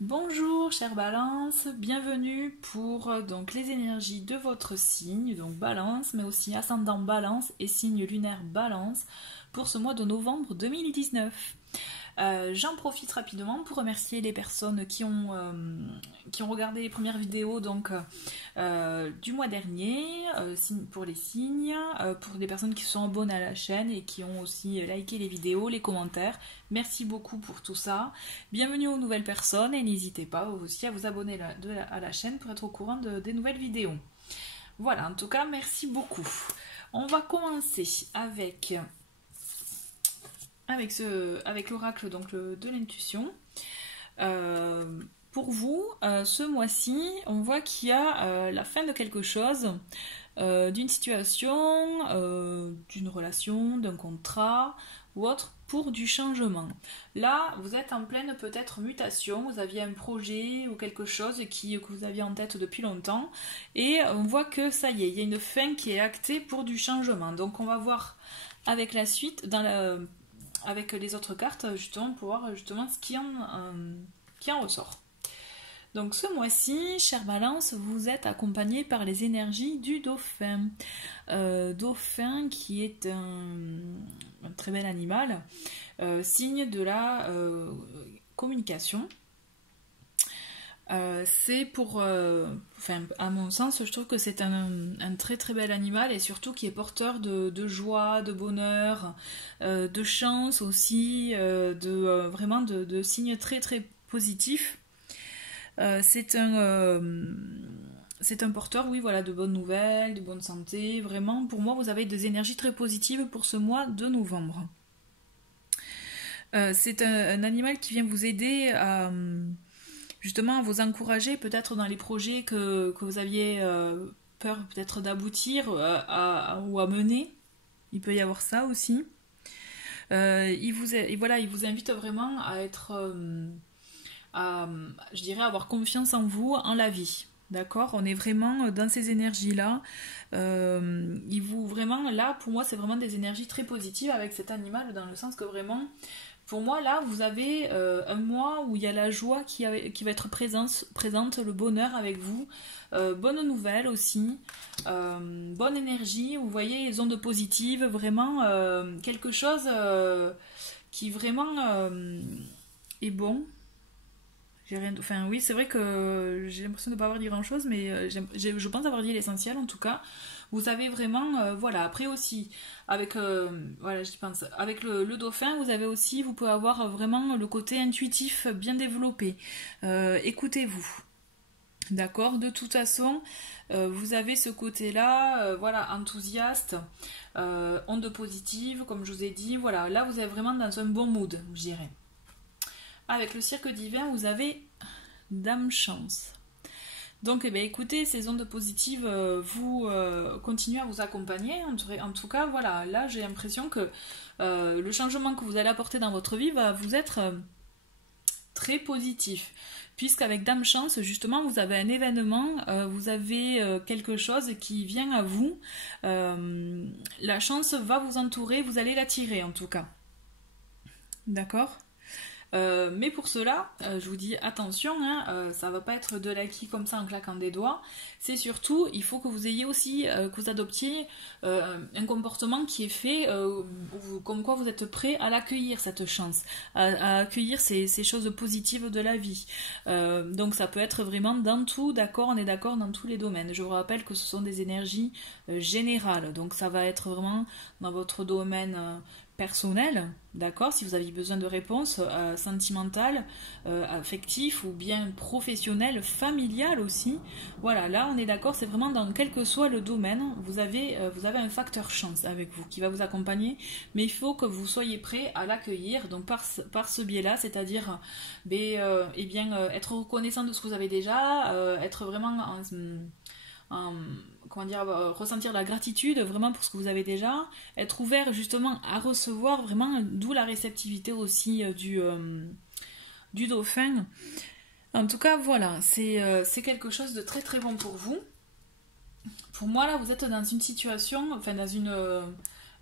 Bonjour chère Balance, bienvenue pour donc les énergies de votre signe, donc Balance, mais aussi ascendant Balance et signe lunaire Balance pour ce mois de novembre 2019. J'en profite rapidement pour remercier les personnes qui ont regardé les premières vidéos donc, du mois dernier pour les signes, pour les personnes qui sont abonnées à la chaîne et qui ont aussi liké les vidéos, les commentaires. Merci beaucoup pour tout ça. Bienvenue aux nouvelles personnes et n'hésitez pas aussi à vous abonner à la chaîne pour être au courant des nouvelles vidéos. Voilà, en tout cas, merci beaucoup. On va commencer avec l'oracle donc de l'intuition. Pour vous, ce mois-ci, on voit qu'il y a la fin de quelque chose, d'une situation, d'une relation, d'un contrat ou autre, pour du changement. Là, vous êtes en pleine peut-être mutation, vous aviez un projet ou quelque chose que vous aviez en tête depuis longtemps, et on voit que ça y est, il y a une fin qui est actée pour du changement. Donc on va voir avec la suite, avec les autres cartes, justement, pour voir justement ce qui en ressort. Donc ce mois-ci, chère Balance, vous êtes accompagné par les énergies du dauphin. Dauphin qui est un très bel animal, signe de la communication. C'est pour, à mon sens, je trouve que c'est un très très bel animal et surtout qui est porteur de joie, de bonheur, de chance aussi, vraiment de signes très très positifs. C'est un porteur, oui, voilà, de bonnes nouvelles, de bonne santé. Vraiment, pour moi, vous avez des énergies très positives pour ce mois de novembre. C'est un animal qui vient vous aider à justement vous encourager peut-être dans les projets que vous aviez peur peut-être d'aboutir ou à mener. Il peut y avoir ça aussi. Il vous invite vraiment à être, je dirais, avoir confiance en vous, en la vie. D'accord? On est vraiment dans ces énergies-là. Vraiment, là, pour moi, c'est vraiment des énergies très positives avec cet animal, dans le sens que vraiment, pour moi, là, vous avez un mois où il y a la joie qui va être présente, le bonheur avec vous. Bonne nouvelle aussi, bonne énergie. Vous voyez, les ondes positives, vraiment quelque chose qui vraiment est bon. Enfin, oui, c'est vrai que j'ai l'impression de ne pas avoir dit grand chose, mais je pense avoir dit l'essentiel en tout cas. Vous avez vraiment, voilà, après aussi, avec, voilà, j'y pense, avec le dauphin, vous pouvez avoir vraiment le côté intuitif bien développé. Écoutez-vous, d'accord? De toute façon, vous avez ce côté-là, voilà, enthousiaste, onde positive, comme je vous ai dit, voilà, là vous êtes vraiment dans un bon mood, je dirais. Avec le cirque divin, vous avez Dame Chance. Donc, eh bien, écoutez, ces ondes positives continuent à vous accompagner. En tout cas, voilà, là, j'ai l'impression que le changement que vous allez apporter dans votre vie va vous être très positif. Puisqu'avec Dame Chance, justement, vous avez un événement, vous avez quelque chose qui vient à vous. La chance va vous entourer, vous allez l'attirer, en tout cas. D'accord ? Mais pour cela, je vous dis attention, hein, ça va pas être de l'acquis comme ça en claquant des doigts. C'est surtout, il faut que vous ayez aussi, que vous adoptiez un comportement qui est fait, comme quoi vous êtes prêt à l'accueillir, cette chance, à accueillir ces choses positives de la vie. Donc ça peut être vraiment dans tout, d'accord, on est d'accord dans tous les domaines. Je vous rappelle que ce sont des énergies générales, donc ça va être vraiment dans votre domaine personnel, d'accord, si vous avez besoin de réponses sentimentales, affectives ou bien professionnelles, familiales aussi. Voilà, là on est d'accord, c'est vraiment dans quel que soit le domaine, vous avez un facteur chance avec vous qui va vous accompagner, mais il faut que vous soyez prêt à l'accueillir, donc par ce biais-là, c'est-à-dire être reconnaissant de ce que vous avez déjà, être vraiment ressentir la gratitude vraiment pour ce que vous avez déjà, être ouvert justement à recevoir vraiment, d'où la réceptivité aussi du dauphin. En tout cas, voilà, c'est quelque chose de très très bon pour vous. Pour moi, là, vous êtes dans une situation, enfin dans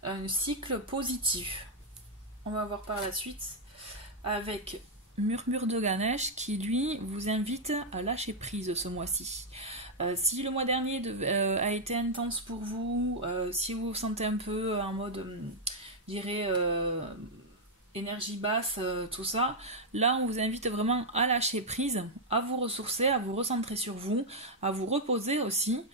un cycle positif. On va voir par la suite avec murmure de Ganesh qui lui vous invite à lâcher prise ce mois-ci. Si le mois dernier a été intense pour vous, si vous vous sentez un peu en mode, je dirais, énergie basse, tout ça, là on vous invite vraiment à lâcher prise, à vous ressourcer, à vous recentrer sur vous, à vous reposer aussi.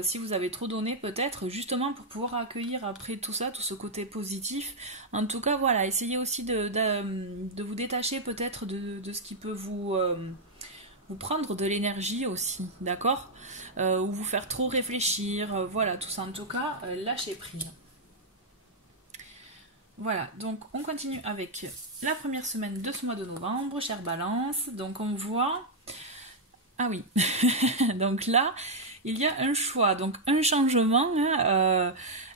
Si vous avez trop donné peut-être, justement pour pouvoir accueillir après tout ça, tout ce côté positif. En tout cas, voilà, essayez aussi de vous détacher peut-être de ce qui peut vous prendre de l'énergie aussi, d'accord, ou vous faire trop réfléchir, voilà, tout ça. En tout cas, lâchez prise. Voilà, donc on continue avec la première semaine de ce mois de novembre, chère Balance. Donc on voit... Ah oui, donc là... il y a un choix, donc un changement.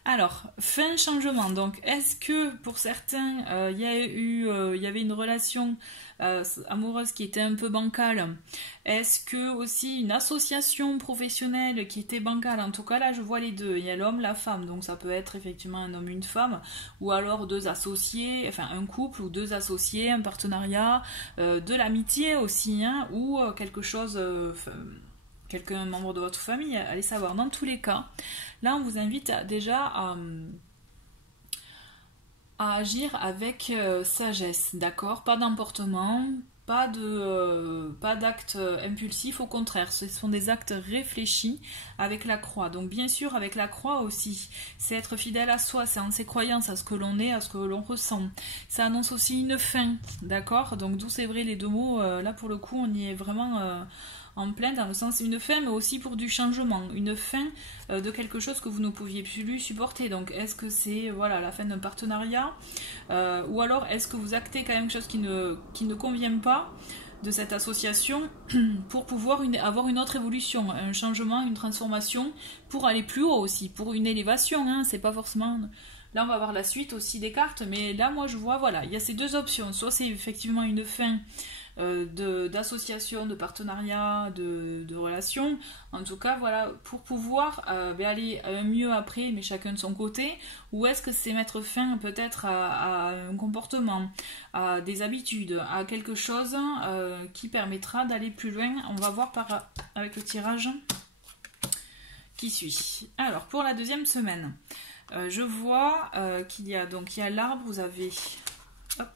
Alors, fin changement. Donc, est-ce que pour certains, il y avait une relation amoureuse qui était un peu bancale? Est-ce que aussi une association professionnelle qui était bancale? En tout cas, là, je vois les deux. Il y a l'homme, la femme. Donc, ça peut être effectivement un homme, une femme, ou alors deux associés, enfin un couple ou deux associés, un partenariat, de l'amitié aussi, hein, ou quelque chose. Quelqu'un membre de votre famille, allez savoir. Dans tous les cas, là on vous invite déjà à agir avec sagesse, d'accord? Pas d'emportement, pas d'actes impulsifs, au contraire, ce sont des actes réfléchis avec la croix. Donc bien sûr, avec la croix aussi, c'est être fidèle à soi, c'est en ses croyances, à ce que l'on est, à ce que l'on ressent. Ça annonce aussi une fin, d'accord? Donc d'où c'est vrai les deux mots, là pour le coup on y est vraiment... en plein, dans le sens une fin, mais aussi pour du changement, une fin de quelque chose que vous ne pouviez plus supporter. Donc est-ce que c'est voilà, la fin d'un partenariat, ou alors est-ce que vous actez quand même quelque chose qui ne convient pas de cette association pour pouvoir avoir une autre évolution, un changement, une transformation, pour aller plus haut aussi, pour une élévation, hein, c'est pas forcément... Là, on va voir la suite aussi des cartes, mais là, moi, je vois, voilà, il y a ces deux options. Soit c'est effectivement une fin d'association, de partenariat, de relation. En tout cas, voilà, pour pouvoir aller mieux après, mais chacun de son côté. Ou est-ce que c'est mettre fin peut-être à un comportement, à des habitudes, à quelque chose qui permettra d'aller plus loin. On va voir avec le tirage qui suit. Alors, pour la deuxième semaine, je vois qu'il y a l'arbre, vous avez... Hop.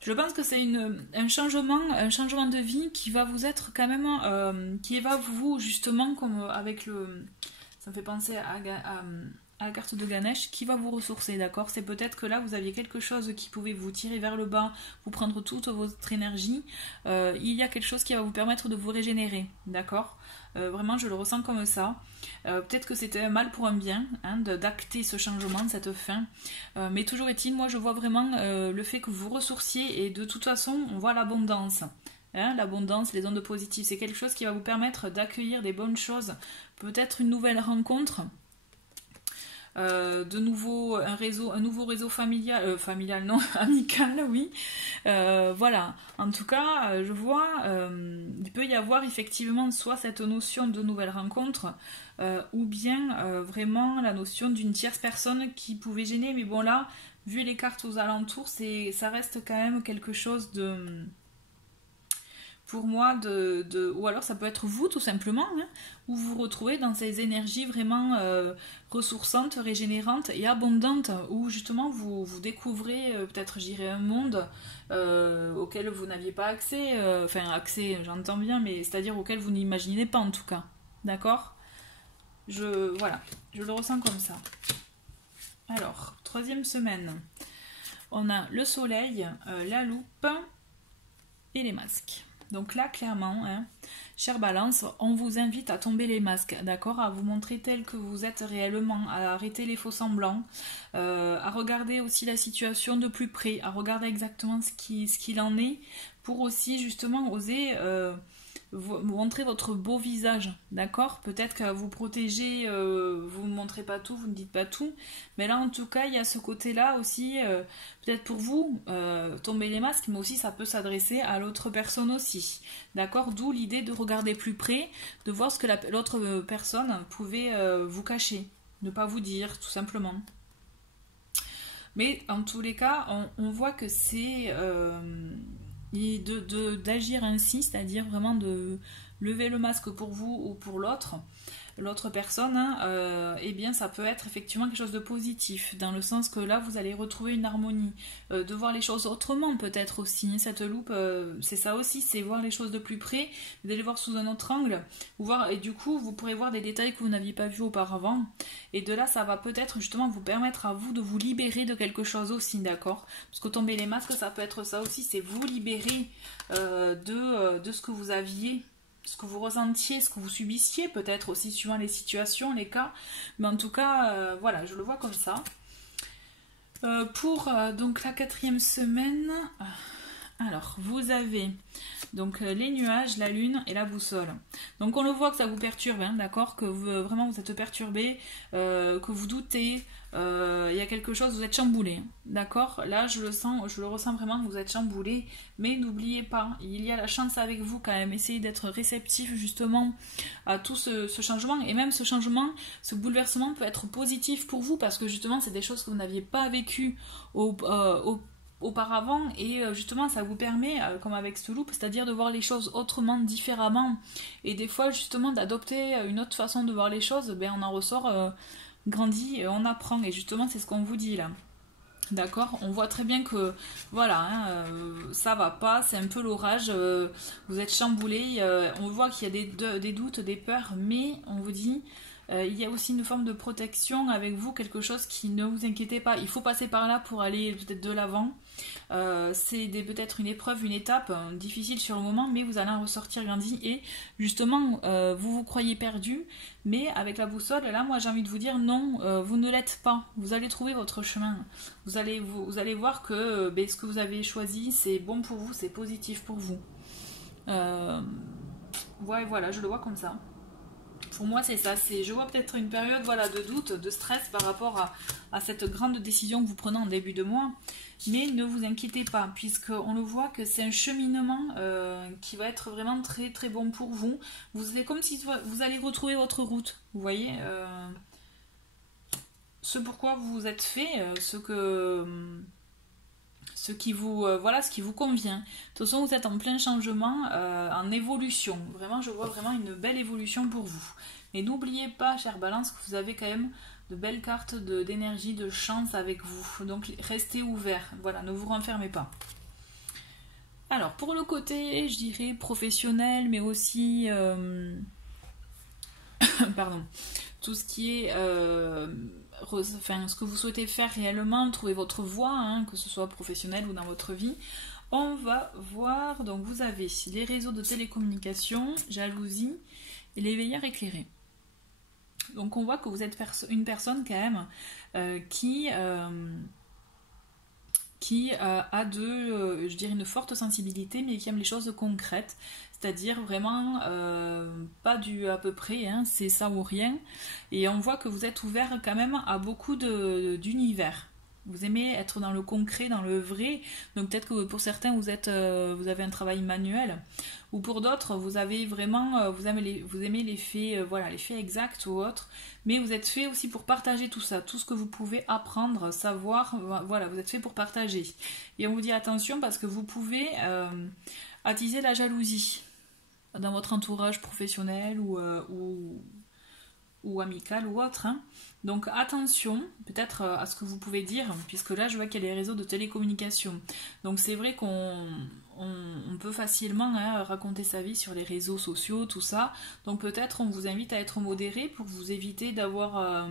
Je pense que c'est un changement de vie qui va vous être quand même... qui va vous, justement, comme avec le... Ça me fait penser à la carte de Ganesh, qui va vous ressourcer, d'accord? C'est peut-être que là, vous aviez quelque chose qui pouvait vous tirer vers le bas, vous prendre toute votre énergie. Il y a quelque chose qui va vous permettre de vous régénérer, d'accord? Vraiment, je le ressens comme ça. Peut-être que c'était un mal pour un bien, hein, d'acter ce changement, cette fin. Mais toujours est-il, moi, je vois vraiment le fait que vous ressourciez, et de toute façon, on voit l'abondance. Hein, l'abondance, les ondes positives, c'est quelque chose qui va vous permettre d'accueillir des bonnes choses. Peut-être une nouvelle rencontre. De nouveau un nouveau réseau familial, non, amical, oui. Voilà, en tout cas, je vois, il peut y avoir effectivement soit cette notion de nouvelle rencontre, ou bien vraiment la notion d'une tierce personne qui pouvait gêner. Mais bon, là, vu les cartes aux alentours, ça reste quand même quelque chose de... Pour moi, ou alors ça peut être vous tout simplement, hein, où vous vous retrouvez dans ces énergies vraiment ressourçantes, régénérantes et abondantes, où justement vous découvrez peut-être, je dirais, un monde auquel vous n'aviez pas accès, accès, j'entends bien, mais c'est-à-dire auquel vous n'imaginez pas en tout cas, d'accord? Voilà, je le ressens comme ça. Alors, troisième semaine, on a le soleil, la loupe et les masques. Donc là, clairement, hein, chère Balance, on vous invite à tomber les masques, d'accord, à vous montrer tel que vous êtes réellement, à arrêter les faux semblants, à regarder aussi la situation de plus près, à regarder exactement ce qu'il en est, pour aussi justement oser vous montrer votre beau visage, d'accord? Peut-être que vous protégez, vous ne montrez pas tout, vous ne dites pas tout, mais là en tout cas il y a ce côté-là aussi, peut-être pour vous, tomber les masques, mais aussi ça peut s'adresser à l'autre personne aussi, d'accord? D'où l'idée de regarder plus près, de voir ce que l'autre personne pouvait vous cacher, ne pas vous dire, tout simplement. Mais en tous les cas, on voit que c'est d'agir ainsi, c'est-à-dire vraiment de lever le masque pour vous ou pour l'autre personne, hein, eh bien ça peut être effectivement quelque chose de positif, dans le sens que là vous allez retrouver une harmonie, de voir les choses autrement peut-être aussi. Cette loupe, c'est ça aussi, c'est voir les choses de plus près, d'aller voir sous un autre angle, et du coup vous pourrez voir des détails que vous n'aviez pas vus auparavant, et de là ça va peut-être justement vous permettre à vous de vous libérer de quelque chose aussi, d'accord? Parce que tomber les masques, ça peut être ça aussi, c'est vous libérer de ce que vous aviez, ce que vous ressentiez, ce que vous subissiez, peut-être aussi suivant les situations, les cas, mais en tout cas, voilà, je le vois comme ça. Pour donc la 4e semaine, alors vous avez donc les nuages, la lune et la boussole. Donc on le voit que ça vous perturbe, hein, d'accord, que vraiment vous êtes perturbé, que vous doutez, il y a quelque chose, vous êtes chamboulé, hein, d'accord. Là je le ressens vraiment que vous êtes chamboulé, mais n'oubliez pas, il y a la chance avec vous quand même. Essayez d'être réceptif justement à tout ce changement, et même ce changement, ce bouleversement peut être positif pour vous, parce que justement c'est des choses que vous n'aviez pas vécues auparavant, et justement ça vous permet, comme avec ce loup, c'est-à-dire de voir les choses autrement, différemment, et des fois justement d'adopter une autre façon de voir les choses, ben on en ressort grandi, on apprend, et justement c'est ce qu'on vous dit là. D'accord, on voit très bien que voilà, hein, ça va pas, c'est un peu l'orage, vous êtes chamboulé, on voit qu'il y a des doutes, des peurs, mais on vous dit il y a aussi une forme de protection avec vous, quelque chose qui, ne vous inquiétez pas, il faut passer par là pour aller peut-être de l'avant. C'est peut-être une épreuve, une étape difficile sur le moment, mais vous allez en ressortir grandi, et justement vous vous croyez perdu, mais avec la boussole là, moi j'ai envie de vous dire non, vous ne l'êtes pas, vous allez trouver votre chemin, vous allez voir que ce que vous avez choisi c'est bon pour vous, c'est positif pour vous. Ouais, voilà, je le vois comme ça. Pour moi, c'est ça. Je vois peut-être une période, voilà, de doute, de stress par rapport à cette grande décision que vous prenez en début de mois. Mais ne vous inquiétez pas, puisqu'on le voit que c'est un cheminement qui va être vraiment très très bon pour vous. C'est comme si vous allez retrouver votre route. Vous voyez ce pourquoi vous vous êtes fait, ce qui vous convient. De toute façon, vous êtes en plein changement, en évolution. Vraiment, je vois vraiment une belle évolution pour vous. Et n'oubliez pas, chère Balance, que vous avez quand même de belles cartes d'énergie, de chance avec vous. Donc restez ouverts. Voilà, ne vous renfermez pas. Alors, pour le côté, je dirais, professionnel, mais aussi pardon, tout ce qui est ce que vous souhaitez faire réellement, trouver votre voie, hein, que ce soit professionnel ou dans votre vie. On va voir, donc vous avez les réseaux de télécommunication, jalousie et les veilleurs éclairés. Donc on voit que vous êtes une personne quand même qui a je dirais, une forte sensibilité, mais qui aime les choses concrètes, c'est-à-dire vraiment pas du à peu près, hein, c'est ça ou rien. Et on voit que vous êtes ouvert quand même à beaucoup d'univers. Vous aimez être dans le concret, dans le vrai. Donc peut-être que pour certains vous avez un travail manuel, ou pour d'autres vous avez vraiment vous aimez les faits, voilà, les faits exacts ou autres. Mais vous êtes fait aussi pour partager tout ça, tout ce que vous pouvez apprendre, savoir. Voilà, vous êtes fait pour partager. Et on vous dit attention, parce que vous pouvez attiser la jalousie dans votre entourage professionnel ou amical ou autre, hein. Donc attention peut-être à ce que vous pouvez dire, puisque là je vois qu'il y a les réseaux de télécommunication. Donc c'est vrai qu'on peut facilement, hein, raconter sa vie sur les réseaux sociaux, tout ça. Donc peut-être on vous invite à être modéré pour vous éviter d'avoir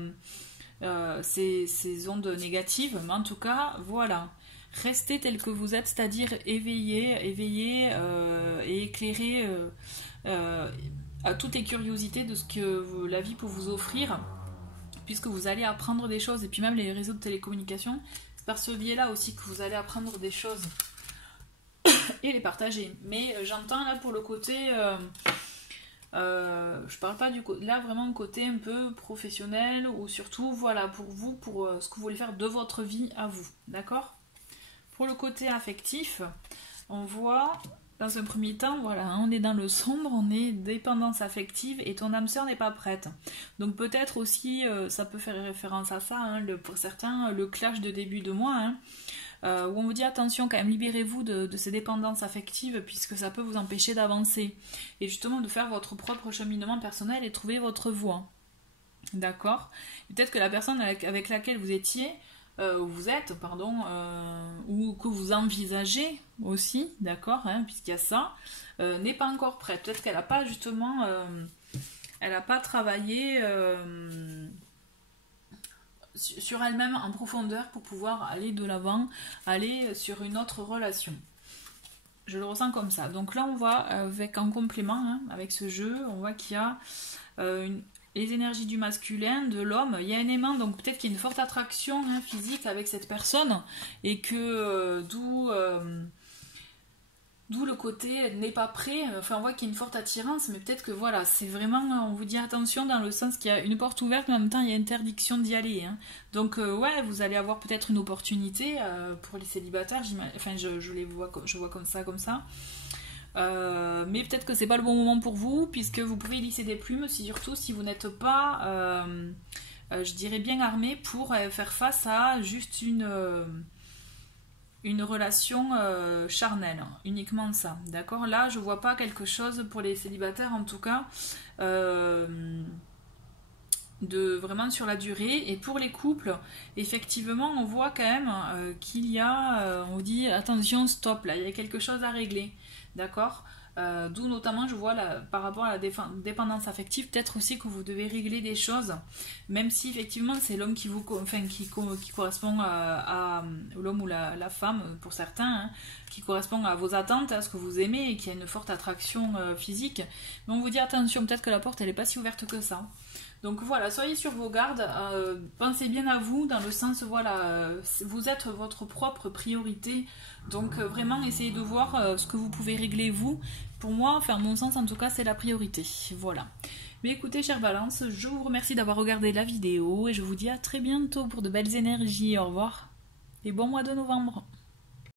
ces ondes négatives. Mais en tout cas, voilà. Restez tel que vous êtes, c'est-à-dire éveillé et éclairé à toutes les curiosités de ce que la vie peut vous offrir, puisque vous allez apprendre des choses. Et puis même les réseaux de télécommunication, c'est par ce biais-là aussi que vous allez apprendre des choses et les partager. Mais j'entends là pour le côté je parle pas là vraiment le côté un peu professionnel, ou surtout voilà pour vous, pour ce que vous voulez faire de votre vie à vous, d'accord. Pour le côté affectif, on voit dans un premier temps, voilà, hein, on est dans le sombre, on est dépendance affective et ton âme sœur n'est pas prête. Donc peut-être aussi, ça peut faire référence à ça, hein, pour certains, le clash de début de mois, hein, où on vous dit attention quand même, libérez-vous de ces dépendances affectives puisque ça peut vous empêcher d'avancer et justement de faire votre propre cheminement personnel et trouver votre voie. D'accord? Peut-être que la personne avec laquelle vous étiez, vous êtes, pardon, ou que vous envisagez aussi, d'accord, hein, puisqu'il y a ça, n'est pas encore prête. Peut-être qu'elle n'a pas justement, elle n'a pas travaillé sur elle-même en profondeur pour pouvoir aller de l'avant, aller sur une autre relation. Je le ressens comme ça. Donc là, on voit avec en complément, hein, avec ce jeu, on voit qu'il y a les énergies du masculin, de l'homme. Il y a un aimant, donc peut-être qu'il y a une forte attraction, hein, physique avec cette personne et que d'où le côté n'est pas prêt. Enfin, on voit qu'il y a une forte attirance, mais peut-être que voilà, c'est vraiment, on vous dit attention dans le sens qu'il y a une porte ouverte, mais en même temps il y a interdiction d'y aller. Hein. Donc ouais, vous allez avoir peut-être une opportunité pour les célibataires. Enfin, je vois comme ça. Mais peut-être que c'est pas le bon moment pour vous, puisque vous pouvez lisser des plumes, surtout si vous n'êtes pas, je dirais, bien armé pour faire face à juste une relation charnelle, uniquement ça, d'accord? Là, je vois pas quelque chose pour les célibataires, en tout cas, de vraiment sur la durée. Et pour les couples, effectivement, on voit quand même qu'il y a, on dit, attention, stop, là, il y a quelque chose à régler, d'accord? D'où notamment je vois par rapport à la dépendance affective, peut-être aussi que vous devez régler des choses, même si effectivement c'est l'homme qui correspond à l'homme ou la femme pour certains, hein, qui correspond à vos attentes, à ce que vous aimez et qui a une forte attraction physique. Mais on vous dit attention, peut-être que la porte elle n'est pas si ouverte que ça. Donc voilà, soyez sur vos gardes, pensez bien à vous, dans le sens, voilà, vous êtes votre propre priorité, donc vraiment essayez de voir ce que vous pouvez régler vous. Pour moi, enfin mon sens en tout cas, c'est la priorité, voilà. Mais écoutez, chère Balance, je vous remercie d'avoir regardé la vidéo et je vous dis à très bientôt pour de belles énergies, au revoir et bon mois de novembre.